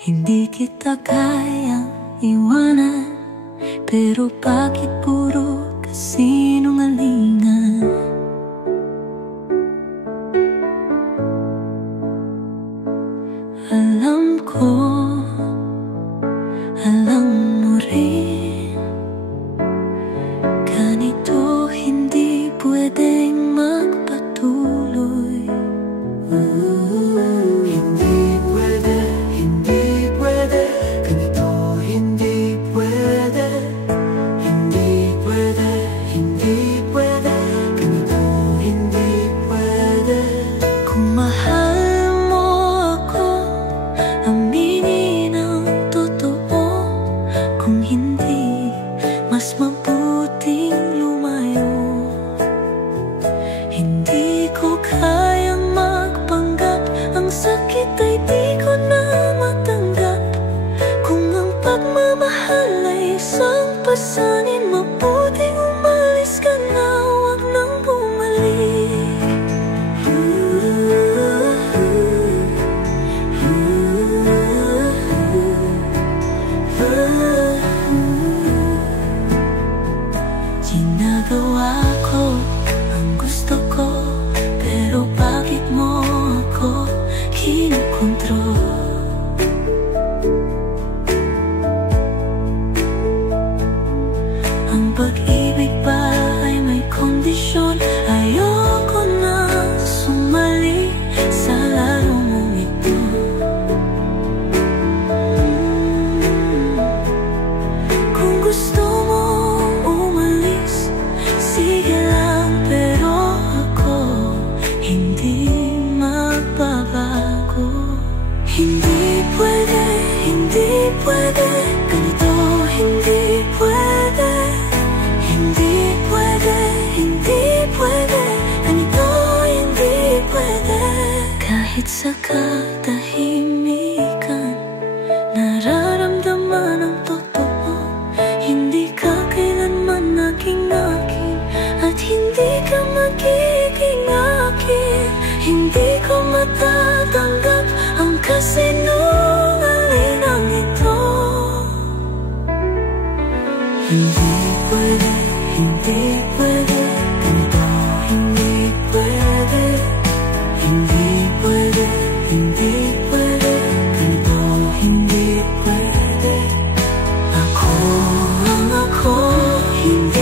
Hindi kita kayang iwanan, pero bakit puro kasinungalingan? Alam ko, alam mo rin, ganito hindi pwedeng magpatuloy. Hindi pwede, hindi pwede, ganito hindi pwede. Hindi pwede, hindi pwede, ganito hindi pwede. Kung mahal mo ako, aminin ang totoo. Kung hindi, mas mabuting lumayo. Hindi ko kayang magpanggap, ang sakit ay di ko na matanggap. Kung ang pagmamahal ay isang pasanin, mabuting umalis ka na, huwag nang bumalik. Ginagawa ko ang gusto ko, pero bakit mo ako kinokontrol? Ang pag-ibig ba ay may kondisyon? Ayoko na sumali sa laro mong ito. Kung gusto mo umalis, sige lang, pero ako hindi magbabago. Hindi pwede, hindi pwede, ganito hindi pwede. Hindi pwede, hindi pwede, ganito hindi pwede. Kahit sa katahimikan, nararamdaman ang totoo. Hindi ka kailanman naging akin, at hindi ka magiging akin. Hindi ko matatanggap ang kasinungalingang ito. Hindi pwede, hindi pwede, ganito hindi pwede. Hindi pwede, hindi pwede, ganito hindi pwede. Ako, hindi